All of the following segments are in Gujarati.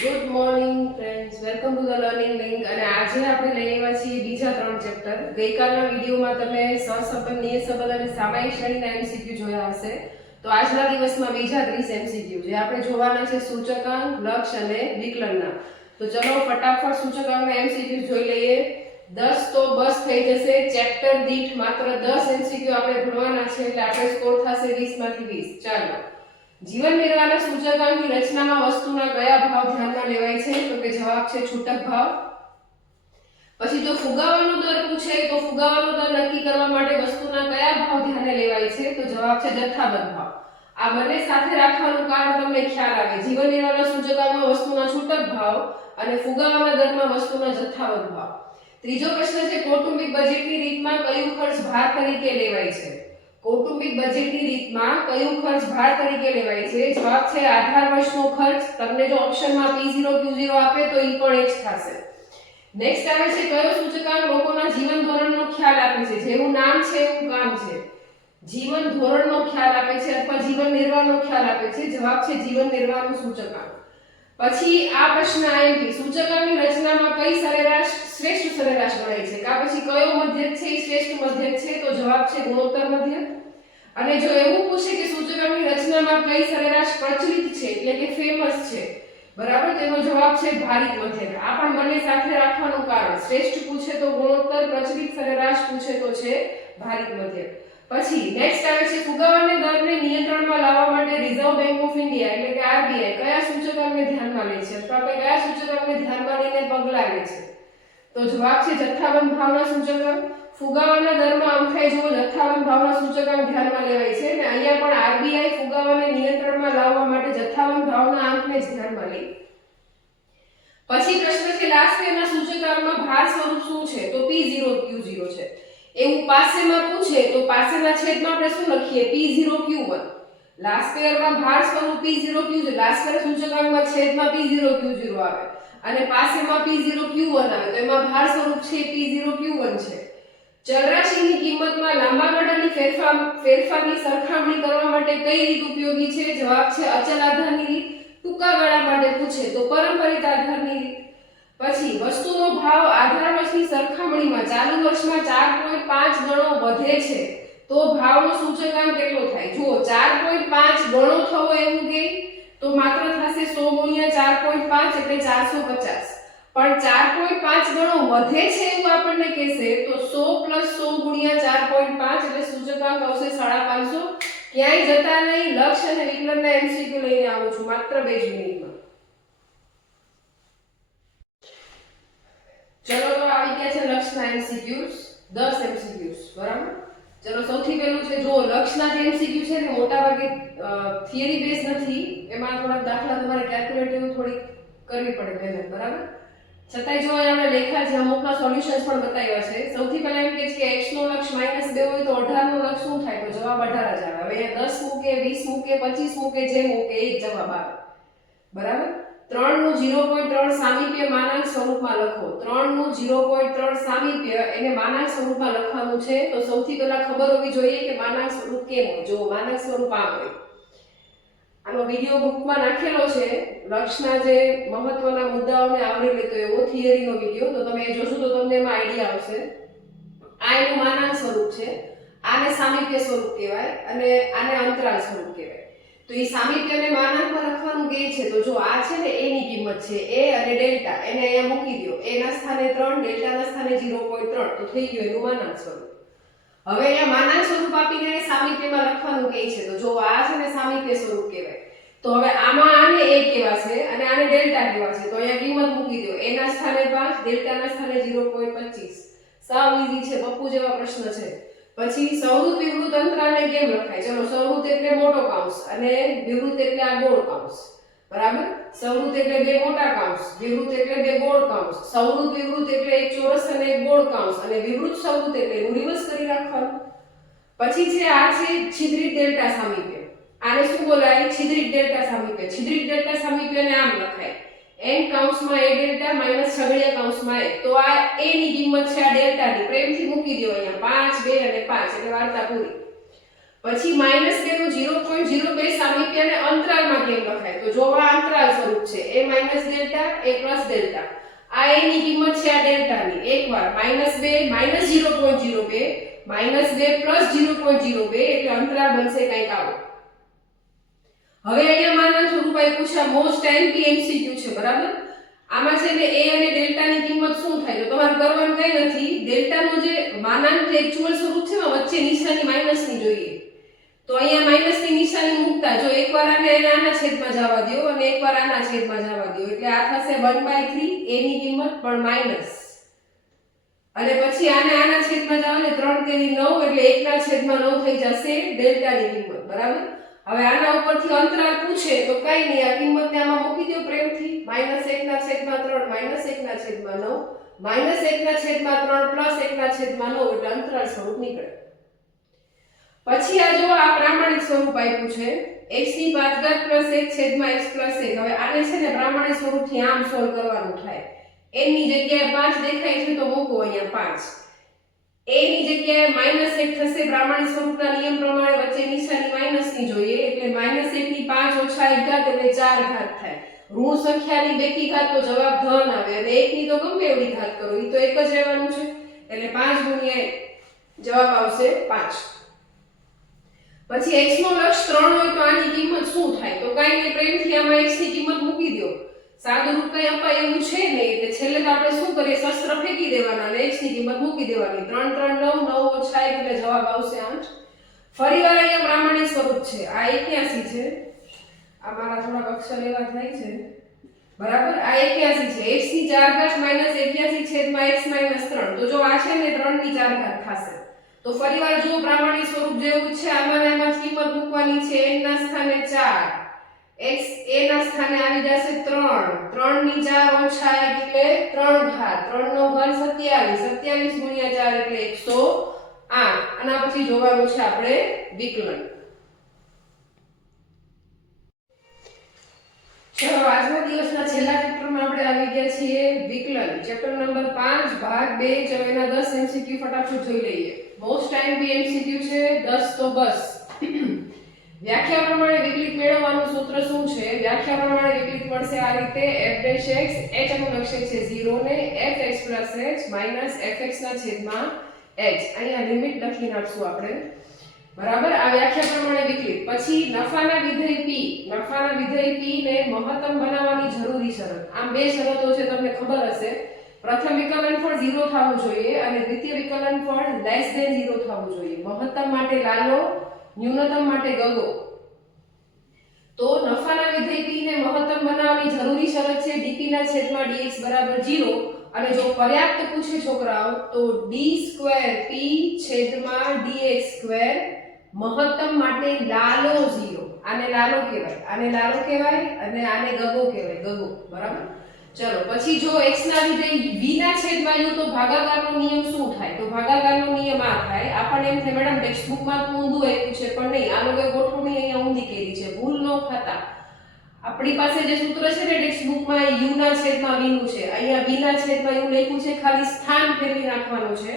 Good morning friends, welcome to the learning link. અને આજે આપણે લઈ આવ્યા છીએ બીજા 3 ચેપ્ટર. ગઈકાલના વિડીયોમાં તમે સહસંબંધ, નિયત સંબંધ અને સામાયિક શ્રેણીના એમસીક્યુ જોયા હશે. તો આજના દિવસમાં બીજા 30 એમસીક્યુ જે આપણે જોવાના છે સૂચકાંક, લક્ષ અને વિકલનના. તો ચલો ફટાફટ સૂચકાંકના એમસીક્યુ જોઈ લઈએ. 10 તો બસ થઈ જશે. ચેપ્ટર દીઠ માત્ર 10 એમસીક્યુ આપણે ભણવાના છે એટલે આપણે સ્કોર થશે 20 માંથી 20. ચાલો, જીવન નિર્વાહના સૂચકાંકની રચનામાં વસ્તુના કયા ભાવ ધ્યાનમાં લેવાય છે? તો કે જવાબ છે છૂટક ભાવ. પછી જો ફુગાવાનો દર પૂછે તો ફુગાવાનો દર નક્કી કરવા માટે વસ્તુના કયા ભાવ ધ્યાને લેવાય છે? તો જવાબ છે જથ્થાબંધ ભાવ. આ બંને સાથે રાખવાનું કારણ તમને ખ્યાલ આવે. જીવન નિર્વાહના સૂચકાંકમાં વસ્તુના છૂટક ભાવ અને ફુગાવાના દરમાં વસ્તુના જથ્થાબંધ ભાવ. ત્રીજો પ્રશ્ન છે કૌટુંબિક બજેટની રીતમાં કયું ખર્ચ ભાર તરીકે લેવાય છે? કૌટુંબિક બજેટની રીતમાં કયું ખર્ચ ભાર તરીકે લેવાય છે? જવાબ છે આધાર વર્ષનો ખર્ચ. તમને જો ઓપ્શનમાં P0 Q0 આપે તો ઈ પણ એ જ થશે. નેક્સ્ટ આવે છે કયો સૂચકાંક લોકોના જીવન ધોરણનો ખ્યાલ આપે છે? જેવું નામ છે એવું કામ છે. જીવન ધોરણનો ખ્યાલ આપે છે અથવા જીવન નિર્વાહનો ખ્યાલ આપે છે. જવાબ છે જીવન નિર્વાહનું સૂચકાંક. પછી આ પ્રશ્ન આઈએમપી સૂચકાંકની રચનામાં કઈ સરેરાશ શ્રેષ્ઠ સરેરાશ ગણાય છે? કા પછી કયો મધ્યક છે એ શ્રેષ્ઠ મધ્યક છે? તો જવાબ છે ગુણોત્તર મધ્યક. અને જો એવું પૂછે કે સૂચકાંકની રચનામાં કઈ સરેરાશ પ્રચલિત છે એટલે કે ફેમસ છે, બરાબર, તેનો જવાબ છે ભારિત મધ્યક. આ પણ બંને સાથે રાખવાનું કારણ શ્રેષ્ઠ પૂછે તો ગુણોત્તર, પ્રચલિત સરેરાશ પૂછે તો છે ભારિત મધ્યક. પછી નેક્સ્ટ આવે છે ફુગાવાના દરને નિયંત્રણમાં લાવવા માટે રિઝર્વ બેંક ઓફ ઇન્ડિયા એટલે કે આરબીઆઈ કયા સૂચકાંકને ધ્યાનમાં લે છે અથવા તો કયા સૂચકાંકને ધ્યાનમાં લઈને પગલાં લે છે? તો જવાબ છે જથ્થાબંધ ભાવના સૂચકાંક. ફુગાવાના દરમાં અંખાઈ જુઓ જથ્થાબંધ ભાવના સૂચકાંક ધ્યાનમાં લેવાય છે અને અહીંયા પણ આરબીઆઈ ફુગાવાને નિયંત્રણમાં લાવવા માટે જથ્થાબંધ ભાવના આંકને જ ધ્યાનમાં લે. પછી પ્રશ્ન છે લાસ્ટ યરના સૂચકાંકમાં ભાર સ્વરૂપ શું છે? તો P0 Q0 છે. એવું પાસેમાં પૂછે તો પાસેના છેદમાં આપણે શું લખીએ? P0 Q1. લાસ્ટ યરમાં ભાર સ્વરૂપ P0 Q0, લાસ્ટ યર સૂચકાંકમાં છેદમાં P0 Q0 આવે અને પાસેમાં P0 Q1 આવે તો એમાં ભાર સ્વરૂપ છે P0 Q1 છે. ચલરાશિની કિંમતમાં લાંબા ગાળાની ફેરફારની સરખામણી કરવા માટે કઈ રીત ઉપયોગી છે? જવાબ છે અચલ આધારની રીત. ટૂંકા ગાળા માટે પૂછે તો પરંપરિત આધારની રીત. પછી વસ્તુનો ભાવ આધાર વર્ષની સરખામણીમાં ચાલુ વર્ષમાં 4.5 ગણો વધે છે તો ભાવનો સૂચકાંક કેટલો થાય? જુઓ 4.5 ગણો થવો એવું કે તો માત્ર થશે 100 ગુણ્યા 4.5 એટલે 450. પણ 4.5 ગણો વધે છે એવું આપણને કહેશે તો 100 + 100 ગુણ્યા 4.5 એટલે સૂચકાંક આવશે 550. ક્યાંય જતા નહીં, લક્ષ અને વિકલનના એમસીક્યુ લઈને આવું છું માત્ર 2 મિનિટમાં. ચલો તો આવી ગયા છે લક્ષના એમસીક્યુઝ, 10 એમસીક્યુઝ, બરાબર. ચલો સૌથી પહેલું છે જો લક્ષના જે એમસીક્યુ છે ને મોટા ભાગે થિયરી બેઝ નથી, એમાં થોડા દાખલા તમારે કેલ્ક્યુલેટિવ થોડી કરવી પડે મહેનત, બરાબર. છતાંય જો આપણે લેખા છે અમુકના સોલ્યુશન્સ પણ બતાવ્યા છે. સૌથી પહેલા એમ કે છે કે x નો લક્ષ -2 હોય તો 18 નો લક્ષ શું થાય? તો જવાબ 18 જ આવે. હવે અહીંયા 10 મૂકે, 20 મૂકે, 25 મૂકે, જે મૂકે એ જ જવાબ આવે, બરાબર. 3 નું 0.3 સામીપ્ય માનાંક સ્વરૂપમાં લખો. 3 નું 0.3 સામીપ્ય એને માનાંક સ્વરૂપમાં લખવાનું છે તો સૌથી પહેલા ખબર હોવી જોઈએ કે માનાંક સ્વરૂપ કેમ હોય. જો માનાંક સ્વરૂપ આ હોય, આનો વિડિયો બુકમાં નાખેલો છે, લક્ષના જે મહત્વના મુદ્દાઓને આવરી લેતો એવો થિયરીનો વિડિયો, તો તમે એ જોશો તો તમને એમાં આઈડિયા આવશે. આ એનું માનાંક સ્વરૂપ છે, આને સામીપ્ય સ્વરૂપ કહેવાય અને આને અંતરાલ સ્વરૂપ કહેવાય. તો એ સામીપ્યને માનાંકમાં લખવાનું કે છે તો જો આ છે ને a ની કિંમત છે a અને ડેલ્ટા, એને અહીંયા મૂકી દો. a ના સ્થાને 3, ડેલ્ટા ના સ્થાને 0.3 તો થઈ ગયું એનું માનાંક સ્વરૂપ. હવે અહીંયા માનાંક સ્વરૂપ આપીને સામીપ્યમાં લખવાનું કે છે તો જો આ છે ને સામીપ્ય સ્વરૂપ કહેવાય. તો હવે આમાં આને a કહેવાશે અને આને ડેલ્ટા કહેવાશે. તો અહીંયા કિંમત મૂકી દો. a ના સ્થાને 5, ડેલ્ટા ના સ્થાને 0.25. સાવ ઈઝી છે, પપ્પુ જેવા પ્રશ્ન છે. પછી સૌરુત વિવૃત અંતરાલને કેમ લખાય? ચલો, સૌરુત એટલે મોટો કૌંસ અને વિવૃત એટલે આ ગોળ કૌંસ, બરાબર. સૌરુત એટલે 2 મોટા કૌંસ, વિવૃત એટલે 2 ગોળ કૌંસ. સૌરુત વિવૃત એટલે એક ચોરસ અને એક ગોળ કૌંસ અને વિવૃત સૌરુત એટલે એનું રિવર્સ કરી રાખવાનું. પછી છે આ છે છિદ્રિત ડેલ્ટા સામીપ્ય. આને શું બોલાય? છિદ્રિત ડેલ્ટા સામીપ્ય. છિદ્રિત ડેલ્ટા સામીપ્યને આમ લખાય n કૌંસમાં a ડેલ્ટા માઈનસ છગડીયા કૌંસમાં a. તો આ a ની કિંમત છે આ ડેલ્ટા ની, પ્રેમથી મૂકી દો અહીંયા 5, 2 અને 5 એટલે વાર્તા પૂરી. પછી -2 નું 0.02 સામીપ્યને અંતરાલમાં કેમ લખાય? તો જો આ અંતરાલ સ્વરૂપ છે a delta a plus delta. આ a ની કિંમત છે આ ડેલ્ટા ની. એકવાર -2 -0.02 -2 પ્લસ 0.02 એટલે અંતરાલ બનશે કંઈક આવો. હવે અહીંયા માનના સ્વરૂપ આપ્યું છે, મોસ્ટ એનપી એમસીક્યુ છે, બરાબર? આમાં છે ને a અને ડેલ્ટા ની કિંમત શું થાય? તો તમારે કરવાનું કંઈ નથી. ડેલ્ટા નું જે માનાંક એક્ચ્યુઅલ સ્વરૂપ છે ને વચ્ચે નિશાની માઈનસ ની જોઈએ. તો અહીંયા માઈનસ ની નિશાની મૂકતા જો એકવાર આને આના છેદમાં જવા દો અને એકવાર આના છેદમાં જવા દો એટલે આ થશે 1/3 a ની કિંમત પણ માઈનસ અને પછી આને આના છેદમાં જાવ ને 3 તેરી 9 એટલે 1 ના છેદમાં 9 થઈ જશે ડેલ્ટા ની કિંમત, બરાબર? હવે આના ઉપરથી અંતરાલ પૂછે તો કઈ નહીં, આ કિંમતને આમાં મૂકી દો પ્રેમથી. -1 ના છેદમાં 3 -1 ના છેદમાં 9 -1 ના છેદમાં 3 +1 ના છેદમાં 9 એટલે અંતરાલ સ્વરૂપ નીકળે. પછી આ જો આ પ્રામાણિક સ્વરૂપ આપ્યું છે x ની 5 + 1 છેદમાં x + 1. હવે આને છે ને પ્રામાણિક સ્વરૂપથી આમ સોલ્વ કરવાનું થાય. n ની જગ્યાએ 5 દેખાય છે તો મૂકો અહીંયા 5. a ની જગ્યાએ -1 થશે. પ્રામાણિક સ્વરૂપના નિયમ પ્રમાણે વચ્ચે નિશાની માઈનસ ની જોઈએ એટલે -1 ની 5 - 1 ઘાત એટલે 4 ઘાત થાય. ઋણ સંખ્યાની બેકી ઘાત તો જવાબ ધન આવે અને 1 ની તો ગમે એવડી ઘાત કરો એ તો એક જ રહેવાનું છે એટલે 5 × 1 જવાબ આવશે 5. પછી x નો લક્ષ 3 હોય તો આની કિંમત શું થાય? તો કાઈ નહીં, પ્રેમથી આમાં x ની કિંમત મૂકી દો. સાદું રૂપ કઈ અપાય એવું છે નહીં એટલે છેલ્લે તો આપણે શું કરીએ, શસ્ત્ર ફેંકી દેવાના અને x ની કિંમત મૂકી દેવાની. 3 3 9 9 - 1 એટલે જવાબ આવશે 8. ફરીવાર અહીંયા પ્રામાણિક સ્વરૂપ છે. આ 81 છે. આ મારા થોડા અક્ષર એવા થાય છે, બરાબર? આ 81 છે. x ની 4 ઘાત -81 છેદમાં x - 3. તો જો આ છે ને 3 ની 4 ઘાત થશે. તો ફરીવાર જો પ્રામાણિક સ્વરૂપ જેવું છે, આમાં કિંમત મૂકવાની છે. n ના સ્થાને 4, x a ના સ્થાને આવી જશે 3. 3 ની 4 - 1 એટલે 3 ઘાત. 3 નો ઘન 27. 27 × 4 એટલે 108. આના પછી જોવાનું છે આપણે વિકલન. ચલો આજના દિવસના છેલ્લા ચેપ્ટરમાં આપણે આવી ગયા છીએ વિકલન. ચેપ્ટર નંબર 5 ભાગ 2. ચલો એના 10 એમસીક્યુ ફટાફટ જોઈ લઈએ. મોસ્ટ ટાઈમ બી એમસીક્યુ છે 10 તો બસ. વ્યાખ્યા પ્રમાણે વિકલિત મેળવવાનું સૂત્ર શું છે? વ્યાખ્યા પ્રમાણે વિકલિત મળશે આ રીતે: f' h અનુલક્ષે છે 0 ને fx + h - fx ના છેદમાં h. અહીંયા લિમિટ લખી નાખશું આપણે, બરાબર? આ વ્યાખ્યા પ્રમાણે વિકલિત. પછી નફાના વિધેય p, નફાના વિધેય p ને મહત્તમ બનાવવાની જરૂરી શરત. આમ બે શરતો છે, તમને ખબર હશે. પ્રથમ વિકલનફળ 0 થવું જોઈએ અને દ્વિતીય વિકલનફળ <0 થવું જોઈએ. મહત્તમ માટે લાલો, ન્યૂનતમ માટે ગગો. તો નફાના વિધેય p ને મહત્તમ બનાવવાની જરૂરી શરત છે dp ના છેદમાં dx = 0 અને જો પર્યાપ્ત પૂછે છોકરાઓ તો d2p છેદમાં dx2 મહત્તમ માટે લાલો 0. આને લાલો કહેવાય, આને લાલો કહેવાય અને આને ગગો કહેવાય, ગગો, બરાબર? ચલો પછી જો x ના વિધેય v ના છેદમાં u તો ભાગાકારનો નિયમ શું થાય? તો ભાગાકારનો નિયમ આ થાય. આપણને એમ થાય મેડમ ટેક્સ્ટબુકમાં તો ઊંધું આપ્યું છે, પણ નહીં, આ લોકોએ ગોઠવણી અહીંયા ઊંધી કરી છે. ભૂલ ન ખાતા આપણી પાસે જે સૂત્ર છે ને ટેક્સ્ટબુકમાં u ના છેદમાં v નું છે, અહીંયા v ના છેદમાં u લખ્યું છે, ખાલી સ્થાન ફેરવી નાખવાનું છે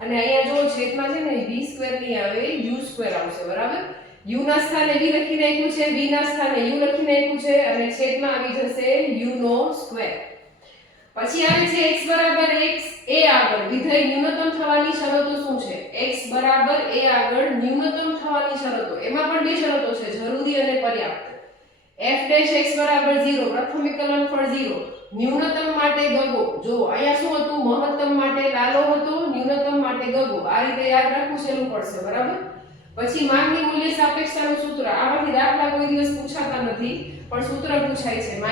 અને અહીંયા જો છેદમાં છે ને v² નહીં આવે, u² આવશે, બરાબર? u ના સ્થાને v લખી નાખ્યું છે, v ના સ્થાને u લખી નાખ્યું છે અને છેદમાં આવી જશે u². પછી આવે છે x = x a આગળ વિધેય ન્યૂનતમ થવાની શરતો શું છે? x = a આગળ ન્યૂનતમ થવાની શરતો. એમાં પણ બે શરતો છે, જરૂરી અને પર્યાપ્ત. f' x = 0, પ્રથમ વિકલનફળ 0, ન્યૂનતમ માટે ગગો. જો અહીંયા શું હતું? મહત્તમ માટે લાલો હતો, ન્યૂનતમ માટે ગગો. આ રીતે યાદ રાખવું સહેલું પડશે, બરાબર? પછી માનની મૂલ્ય સાપેક્ષતાનું સૂત્ર. આમાંથી દાખલા કોઈ દિવસ પૂછાતા નથી પણ સૂત્ર પૂછાય છે: -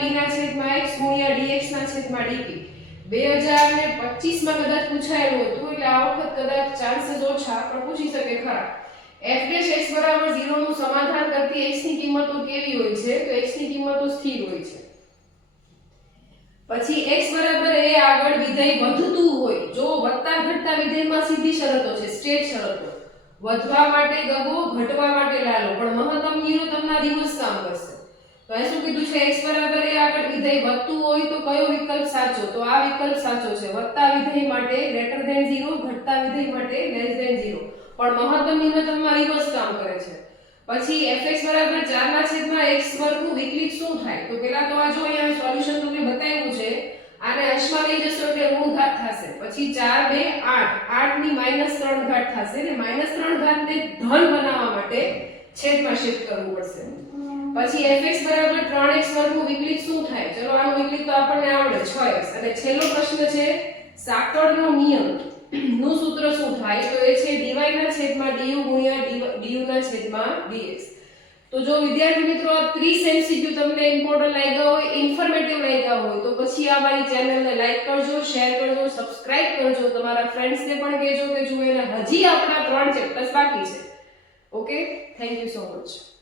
p ના છેદમાં x * dx ના છેદમાં dp. 2025 માં કદાચ પૂછાયેલું હતું એટલે આ વખત કદાચ ચાન્સીસ ઓછા પણ પૂછી શકે ખરા. f' x = 0 નું સમાધાન કરતી x ની કિંમતો કેવી હોય છે? તો x ની કિંમતો સ્થિર હોય છે. પછી x = a આગળ વિધેય વધતું હોય, જો વધતા ઘટતા વિધેયમાં સીધી શરતો છે, સ્ટેટ શરતો. વધવા માટે ગગો, ઘટવા માટે લાલો, પણ મહત્તમ ન્યૂનતમના દિવસ કામ કરશે. તો અહીં શું કીધું છે? x = a આગળ વિધેય વધતું હોય તો કયો વિકલ્પ સાચો? તો આ વિકલ્પ સાચો છે. વધતા વિધેય માટે > 0, ઘટતા વિધેય માટે <0. પણ મહત્તમ ન્યૂનતમમાં રિવર્સ કામ કરે છે. પછી fx બરાબર 4/x વર્ગનું વિકલિત શું થાય? તો પેલા તો આ જો અહીંયા સોલ્યુશન તમને બતાવ્યું છે, આને અંશમાં લઈ જશો એટલે ઋણ ઘાત થશે. પછી 4 2 8 8 ની -3 ઘાત થશે ને -3 ઘાતને ધન બનાવવા માટે છેદમાં શિફ્ટ કરવું પડશે. પછી fx બરાબર 3x વર્ગનું વિકલિત શું થાય? ચલો આનું વિકલિત તો આપણને આવડે 6x. અને છેલ્લો પ્રશ્ન છે સાંકળનો નિયમ નું સૂત્ર શું થાય? તો એ છે dy ના છેદમાં du ગુણ્યા du ના છેદમાં dx. તો જો વિદ્યાર્થી મિત્રો આ 30 MCQ તમને ઇમ્પોર્ટન્ટ લાગ્યા હોય, ઇન્ફોર્મેટિવ લાગ્યા હોય તો પછી આ મારી ચેનલને લાઈક કરજો, શેર કરજો, સબસ્ક્રાઇબ કરજો, તમારા ફ્રેન્ડ્સને પણ કહેજો કે જુઓ, એને હજી આપણા 3 ચેપ્ટર્સ બાકી છે. Okay, thank you so much.